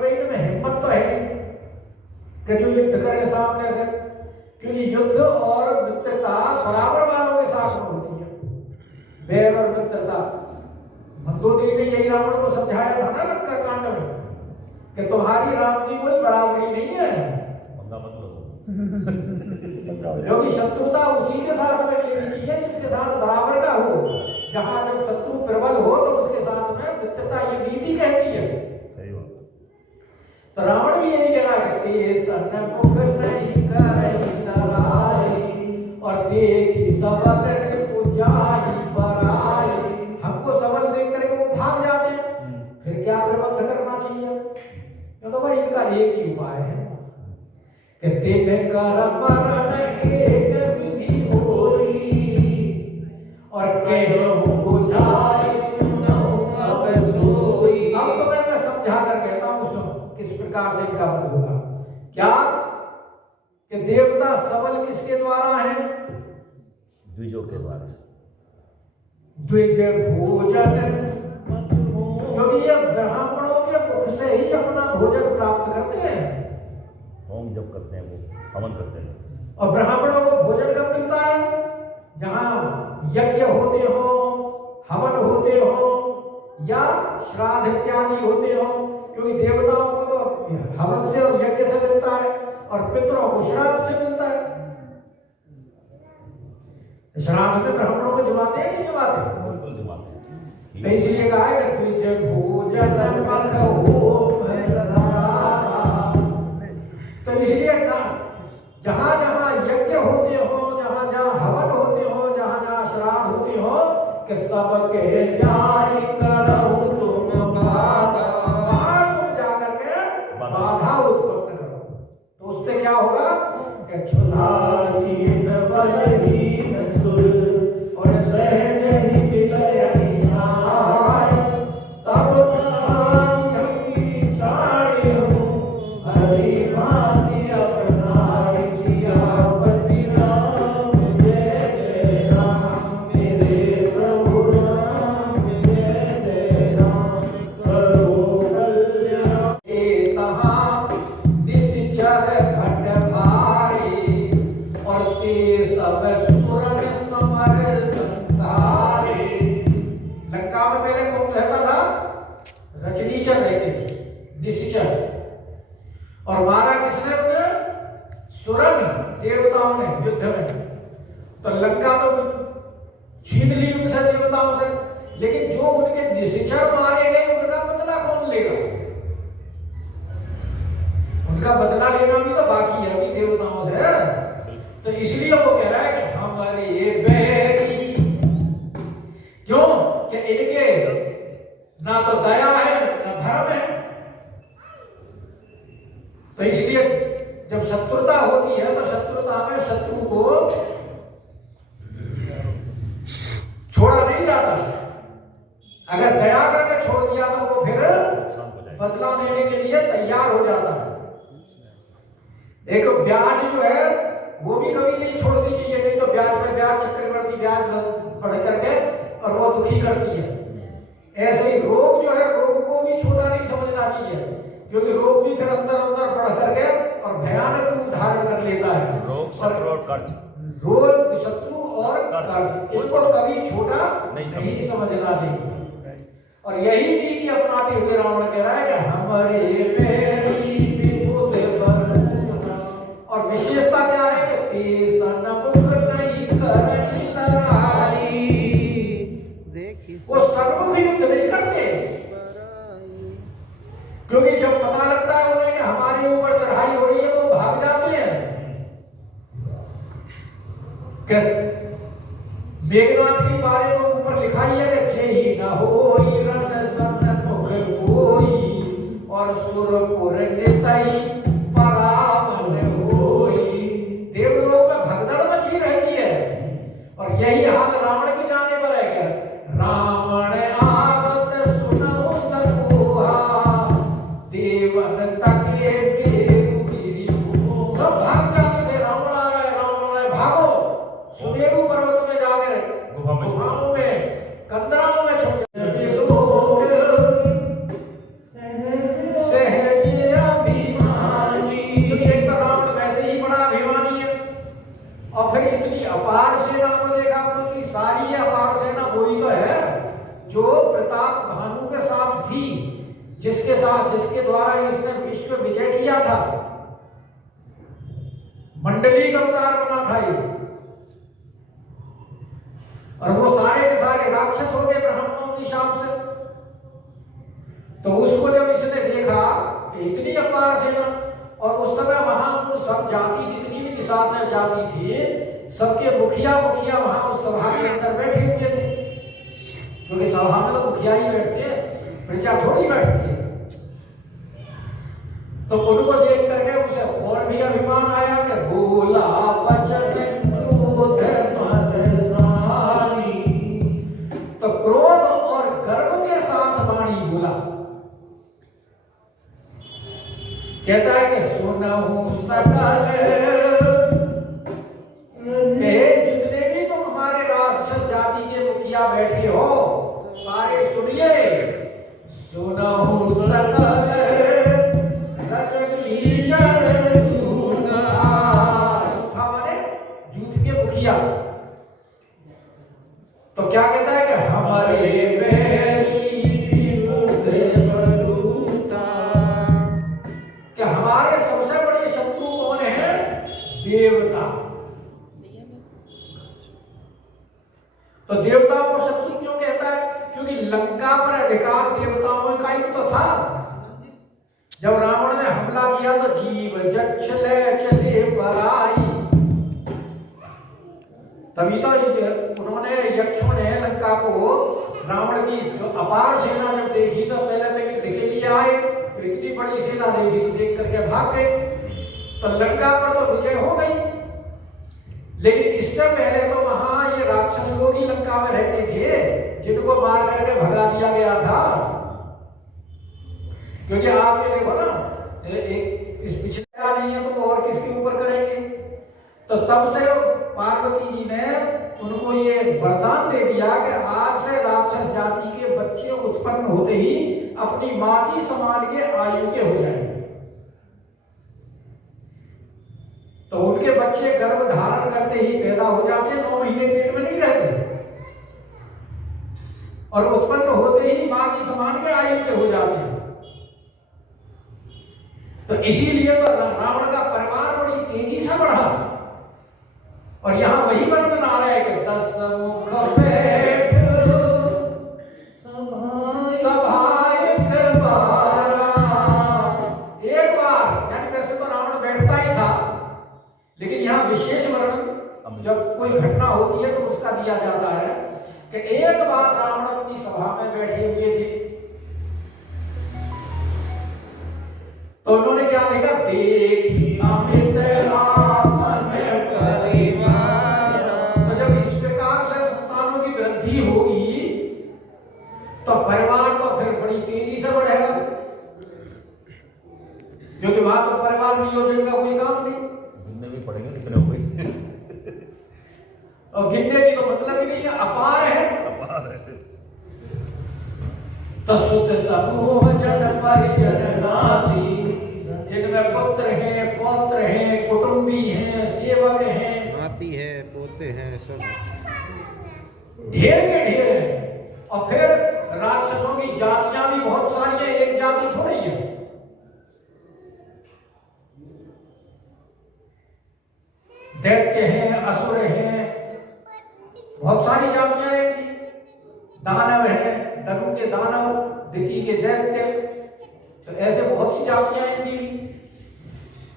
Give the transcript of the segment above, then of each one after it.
पर इनमें हिम्मत तो है नहीं कि जो युद्ध करे सामने से, क्योंकि युद्ध और मित्रता बराबर वालों के साथ में होती है, बैर और मित्रता। मंदोदरी ने यही रावण को समझाया था ना लंका कांड में कि तुम्हारी राम की कोई बराबरी नहीं है, क्योंकि शत्रुता उसी के साथ में लेनी चाहिए जिसके साथ बराबर का हो। जहां जब शत्रु प्रबल हो तो उसके साथ में मित्रता, ये नीति कहती है। सही बात। तो रावण भी यही कहना करती है, सन्मुख नहीं करई लड़ाई और देखी सबल पूजाई बराई। हमको सबल देख करके वो भाग जाते हैं, फिर क्या प्रबंध करना चाहिए? क्योंकि भाई इनका एक ही उपाय है कि दिन कर मरण एक विधि होई और केहू बुझाई सुनो अब सोई। अब तो मैं समझा कर कहता हूं, सुनो किस प्रकार से इनका वध होगा। क्या कि देवता सबल किसके द्वारा है? द्विजों के द्वारा। द्विज भोजन, क्योंकि ये ब्राह्मणों के मुख से ही अपना भोजन प्राप्त करते हैं। होम जब करते हैं वो हवन करते हैं, और ब्राह्मणों को भोजन कब मिलता है? जहां यज्ञ होते हो, हवन होते हो या श्राद्ध इत्यादि होते हो, क्योंकि देवताओं को तो हवन से और यज्ञ से मिलता है और पितरों को श्राद्ध से मिलता है। श्राद्ध में ब्राह्मणों को जमाते हैं, नहीं जमाते? बिल्कुल जमाते हैं। इसलिए कहा है कि भोजन हो, तो इसलिए जहां जहां यज्ञ होते हो, जहां जहां हवन होते हो, जहां जहां श्राद्ध होते हो, कि सबके जाई करो तुम बाधा, तुम जाकर के बाधा उत्पन्न करो। तो उससे क्या होगा कि क्षुधाहीन बलहीन सुर और सहज ही विलय आए, तब छाड़ी हूँ हरि भांति अपनाई सियापति राम जय जय राम, मेरे प्रभु राम जय जय राम, करो कल्याण। तहाँ निश्चर घट भारी और ते सब सुरन समर संधारे। लंका में पहले कौन रहता था? रजनीचर रहते थे, निश्चर। और मारा किसने उन्हें? सुरन देवताओं ने युद्ध में। तो लंका तो छीन ली उनसे देवताओं से, लेकिन जो उनके निश्चर मारे गए उनका बदला कौन लेगा? उनका बदला लेना भी तो बाकी है अभी देवताओं से। तो इसलिए वो कह रहा है कि हमारे ये बैरी, क्यों कि इनके ना तो दया है ना धर्म है। तो इसलिए जब शत्रुता होती है तो शत्रुता में शत्रु को छोड़ा नहीं जाता। अगर दया करके छोड़ दिया तो वो फिर बदला लेने के लिए तैयार हो जाता है। देखो ब्याज जो है वो भी कभी नहीं छोड़नी चाहिए, नहीं तो ब्याज पे ब्याज, चक्रवर्ती ब्याज बढ़ करके और वो दुखी करती है। ऐसे ही रोग जो है, रोग को भी छोटा नहीं समझना चाहिए, क्योंकि रोग भी फिर अंदर अंदर बढ़ करके और भयानक रूप धारण कर लेता है। रोग, शत्रु और कर्ज, रोग, शत्रु और कर्ज, इनको कभी छोटा नहीं समझना चाहिए। और यही नीति अपनाते हुए रावण कह रहा है कि हमारे पैरी विभुत बरमुना। और विशेषता क्या है कि ते सन्मुख नहीं करई लड़ाई, वो सन्मुख युद्ध नहीं करते, क्योंकि जब पता लगता है उन्हें कि हमारे ऊपर चढ़ाई हो रही है तो भाग जाते हैं। मेघनाथ के बारे में ऊपर लिखा ही है कि जय न होई रन सन्मुख होई और सुरपुर नितई परावन होई। देवलोक में भगदड़ मची रहती है और यही हाल रावण के जाने पर है क्या? रावण आवत सुनो सकोहा देवन तके मेरु गिरी, सब भाग जाते थे। रावण आ रहा है, रावण आ रहा है, भागो। सुमेरु पर्वत में जाकर गुफाओं में, कंदराओं में छुप सहज जिसके द्वारा इसने विश्व विजय किया था, मंडली का अवतार बना था ये, और वो सारे के सारे राक्षस हो गए ब्राह्मणों की शाप से। तो उसको जब इसने देखा इतनी अपार सेना, और उस समय वहां सब जाति जितनी भी निशाचर जाति थी, सबके मुखिया वहां उस सभा के अंदर बैठे हुए थे, क्योंकि सभा में तो मुखिया ही बैठते हैं, प्रजा थोड़ी बैठती है। तो उनको देख करके उसे और भी अभिमान आया कि बोला वचन क्रोध मदसानी, तो क्रोध और गर्व के साथ वाणी बोला, कहता है कि सुनहु सकल, जितने भी तुम हमारे राक्षस जाति के मुखिया बैठे हो सारे सुनिए, सुनहु सकल जूथ के मुखिया। तो क्या कहता है कि हमारे कि हमारे सबसे बड़े शत्रु कौन है? देवता। तो देवताओं को शत्रु क्यों कहता है? क्योंकि लंका पर अधिकार देवताओं का ही तो था। जब रावण ने हमला किया तो जीव जक्षले चले पराई, तभी तो उन्होंने यक्षों ने लंका को, रावण की जो अपार सेना जब देखी तो पहले तो ये देखे लिए आए, तो इतनी बड़ी सेना देखी तो देख करके भाग गए, तो लंका पर तो विजय हो गई। लेकिन इससे पहले तो वहां ये राक्षस लोग ही लंका में रहते थे, जिनको मार करके भगा दिया गया था। क्योंकि आप ये देखो ना, एक इस पिछले का नहीं है तो वो और किसके ऊपर करेंगे। तो तब से पार्वती जी ने उनको ये वरदान दे दिया कि आज से राक्षस जाति के बच्चे उत्पन्न होते ही अपनी मां की समान के आयु के हो जाएंगे। तो उनके बच्चे गर्भ धारण करते ही पैदा हो जाते, 9 महीने पेट में नहीं रहते, और उत्पन्न होते ही मां की समान के आयु के हो जाते हैं। तो इसीलिए तो रावण का परिवार बड़ी तेजी से बढ़ा, और यहां वही वर्णन आ रहा है कि 10 मुख बैठ सभा एक बार, यानी वैसे तो रावण बैठता ही था, लेकिन यहाँ विशेष वर्णन जब कोई घटना होती है तो उसका दिया जाता है कि एक बार रावण अपनी सभा में बैठे हुए थे, तो उन्होंने क्या देखा? देखी अमित आपन परिवार। तो जब इस प्रकार से संतानों की वृद्धि होगी तो परिवार तो फिर बड़ी तेजी से बढ़ेगा, क्योंकि वहां तो परिवार नियोजन का कोई काम नहीं। गिनने भी पड़ेंगे कितने हो गए, और गिनने की तो मतलब ही नहीं है, अपार है। तो सुत समूह जन परिजन नाती, जिनमें पुत्र हैं, पौत्र हैं, कुटुंबी हैं, सेवक हैं, नाती है, पोते हैं, सब ढेर के ढेर हैं। और फिर राक्षसों की जातियां भी बहुत सारी हैं, एक जाति थोड़ी है। दैत्य हैं, असुर हैं, बहुत सारी जातियां हैं इनकी। दानव हैं, दनु के दानव, दिति के दैत्य, तो ऐसे बहुत सी जातियां हैं इनकी भी।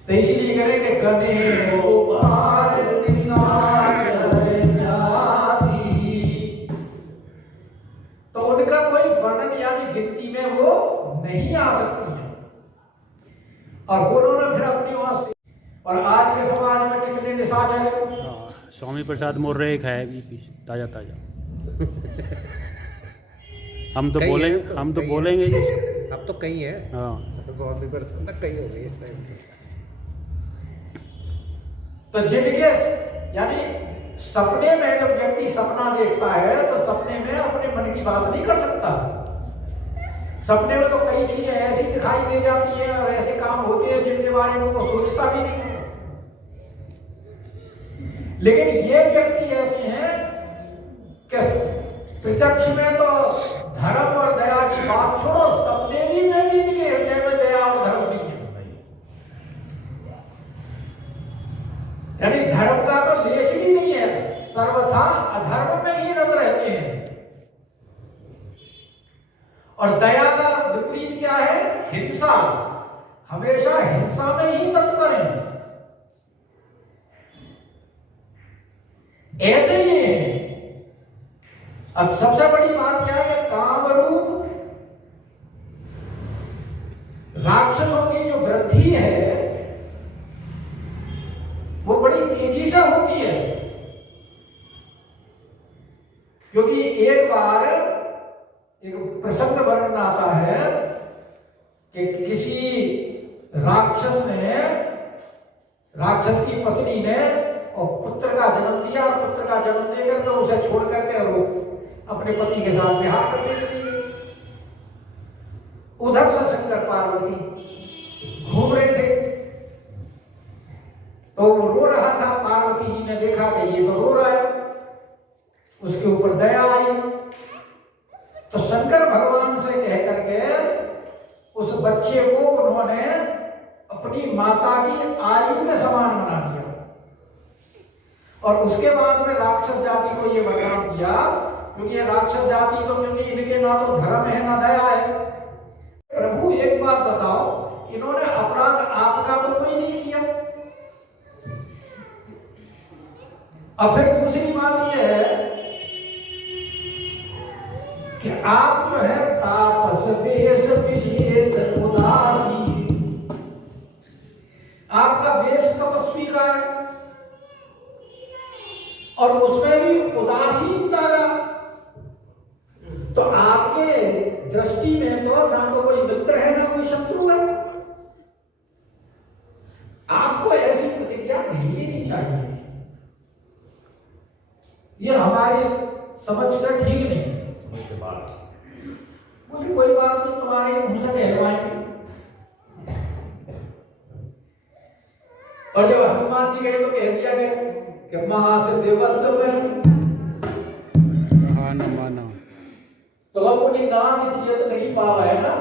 तो इसीलिए कह रहे कि गणे गोपाल निशाचर जाति, तो उनका कोई वर्णन यानी गिनती में वो नहीं आ सकती है। और उन्होंने फिर अपनी ओर से, और आज के समाज में कितने निशाचर हैं? स्वामी प्रसाद मौर्य एक है भी ताजा हम तो बोलेंगे ही। अब तो कई है। हाँ, स्वामी प्रसाद तक कई हो गए इस टाइम पे। तो जिनके यानी सपने में जब व्यक्ति सपना देखता है तो सपने में अपने मन की बात नहीं कर सकता। सपने में तो कई चीजें ऐसी दिखाई दे जाती हैं और ऐसे काम होते हैं जिनके बारे में वो सोचता भी नहीं। लेकिन ये व्यक्ति ऐसे हैं कि प्रत्यक्ष में तो धर्म और दया की बात छोड़ो, सपने में भी इनके हृदय में दया और धर्म नहीं है। यानी धर्म का तो लेश ही नहीं है, सर्वथा अधर्म में ही रत रहते हैं। और दया का विपरीत क्या है? हिंसा, हमेशा हिंसा में ही तत्पर है। ऐसे ही है। अब सबसे बड़ी बात क्या है? काम रूप राक्षसों की जो वृद्धि है वो बड़ी तेजी से होती है, क्योंकि एक बार एक प्रसंग वर्णन आता है कि किसी राक्षस की पत्नी ने और पुत्र का जन्म दिया, और पुत्र का जन्म देकर के उसे छोड़ करके और अपने पति के साथ विवाह करने के लिए उधर से शंकर पार्वती घूम रहे थे। तो वो रो रहा था, पार्वती जी ने देखा कि ये तो रो रहा है, उसके ऊपर दया आई, तो शंकर भगवान से कह करके उस बच्चे को उन्होंने अपनी माता की आयु के समान बना दिया। और उसके बाद में राक्षस जाति को ये वरदान दिया, क्योंकि ये राक्षस जाति तो क्योंकि इनके ना तो धर्म है ना दया है। प्रभु एक बात बताओ, इन्होंने अपराध आपका तो कोई नहीं किया, और फिर दूसरी बात यह है कि आप जो है तापस वेश विशेष उदासी, आपका वेश तपस्वी का है और उसमें भी उदासीनता का, तो आपके दृष्टि में तो ना तो कोई मित्र है ना कोई शत्रु है। आपको ऐसी प्रतिक्रिया नहीं लेनी चाहिए थी, ये हमारी समझ से ठीक नहीं है। बोले कोई बात नहीं, तुम्हारे मुंह से कहलवाएंगे। और जब हनुमान जी गए तो कह दिया गया कि मास दिवस में तो अब उनकी नाच थी तो नहीं पावा है ना,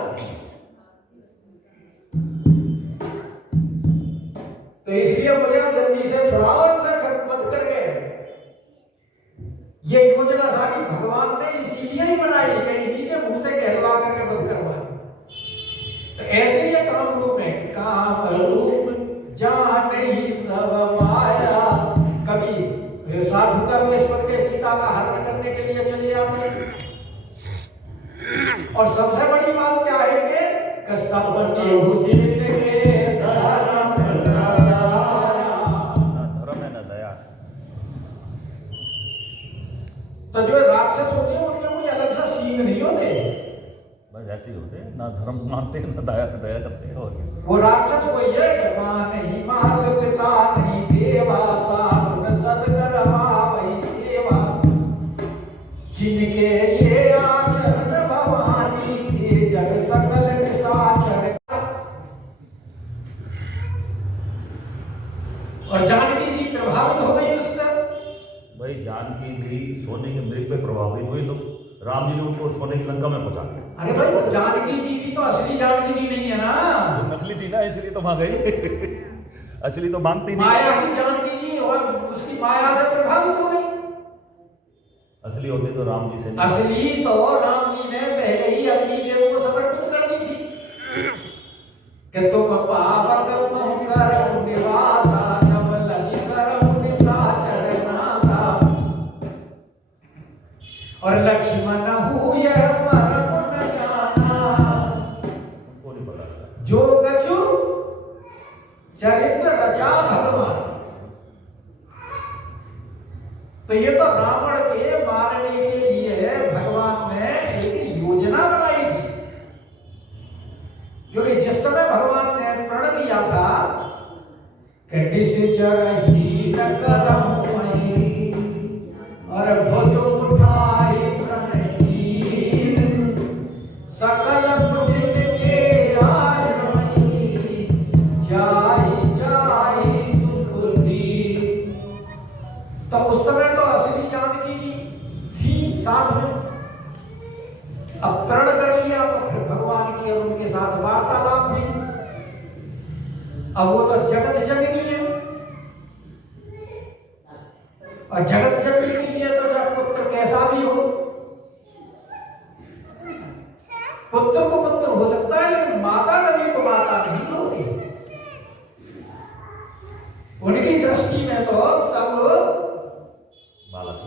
तो इसलिए मुझे जल्दी से छुड़ाओ इनसे मत करके। ये योजना सारी भगवान ने इसीलिए ही बनाई कि इन्हीं के मुंह से कहलवा करके मत करवाए। तो ऐसे ये काम रूप है, काम रूप जान ही सब माया। कभी साधु का वेश बन के सीता का हरण करने के लिए चले जाते हैं। और सबसे बड़ी बात क्या है कि सब तो जो राक्षस होते हैं उनके कोई अलग सा सींग नहीं होते, बस ऐसे ही होते हैं, ना धर्म मानते ना दया करते हैं। और वो राक्षस वही है कि मां नहीं मात पिता नहीं देवा साधु न सदकर्मा वही सेवा, जिनके ये आचरण भवानी के जग सकल निशाचर। और जानकी जी प्रभावित हो गई उससे। भाई जानकी भी सोने के मृग पे प्रभावित हुई तो राम जी ने उनको सोने की लंका में पहुंचा दिया। अरे भाई वो जानकी जी भी तो असली जानकी जी नहीं है ना, वो नकली थी ना, इसलिए तो वहां गई। असली तो मानती नहीं, माया की जानकी जी और उसकी माया से प्रभावित हो गई। असली होती तो राम जी से असली तो राम जी ने पहले ही अपनी देव को समर्पित कर दी थी कि तुम पावक कर निवासा जब लगी कर निशाचर नासा। और लक्ष्मण हुए परम न जाना, उनको नहीं पता जो कछु चरित्र रचा भगवान। तो ये तो रावण के मारने के लिए भगवान ने एक योजना बनाई थी, जो कि जिस समय भगवान ने प्रण किया था कि निश्चर ही न करम मई और भुज उठाई प्रणहीन सकल पुण्य के आश्रमई जाई जाई सुख दी। तो उस समय तो असली जानकी जी थी साथ में, अब वो तो जगत जननी है, और जगत जननी नहीं है तो जब पुत्र कैसा भी हो, पुत्र को पुत्र हो सकता है लेकिन माता कभी को माता नहीं होती। उनकी दृष्टि में तो सब बालक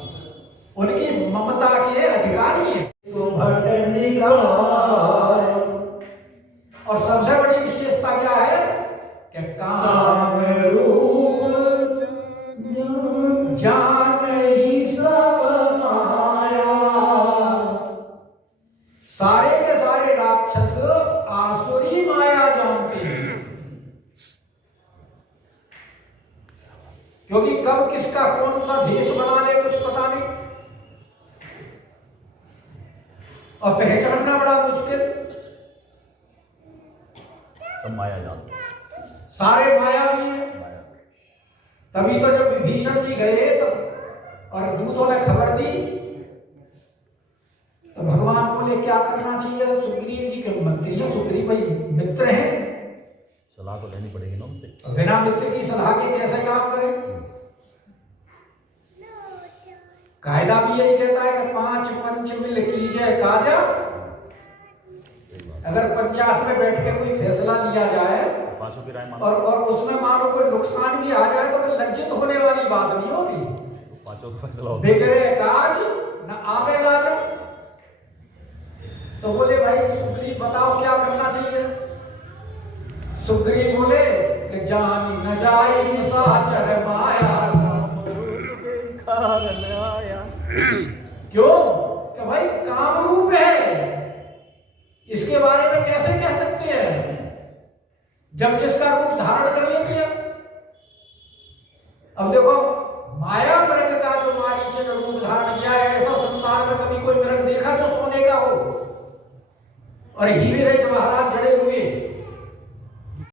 उनकी ममता के अधिकारी हैं। तो और सबसे बड़ी विशेषता क्या है कि काम रूप जानहि सब माया। सारे के सारे राक्षस आसुरी माया जानते हैं, क्योंकि कब किसका कौन सा भेष बना ले कुछ पता नहीं, और पहचानना बड़ा मुश्किल। सब माया जानते हैं। सारे मायावी हैं। माया तभी तो जब विभीषण जी गए तब और दूतों ने खबर दी तो भगवान बोले क्या करना चाहिए। सुग्रीव जी के मंत्री हैं, सुग्रीव भाई मित्र हैं, सलाह तो लेनी पड़ेगी ना उनसे। बिना मित्र की सलाह के कैसे काम करें। कायदा भी यही कहता है कि 5 पंच मिल कीजिए काजा। अगर पंचायत में बैठ के कोई फैसला लिया जाए पांचों की राय मानो, और उसमें मानो कोई नुकसान भी आ जाए तो फिर लज्जित होने वाली बात नहीं होगी। तो पांचों का फैसला होगा। बिगड़े काज न आवे लाज। तो बोले भाई सुग्रीव बताओ क्या करना चाहिए। सुग्रीव बोले कि जानी न जाए निशाचर माया। क्यों कि भाई काम रूप है, इसके बारे में कैसे कह सकते हैं जब जिसका रूप धारण कर लेते हैं। अब देखो माया मृग का जो मारीच ने रूप धारण किया है, ऐसा संसार में कभी कोई मृग देखा जो सोने का हो और हीरे जवाहरात जड़े हुए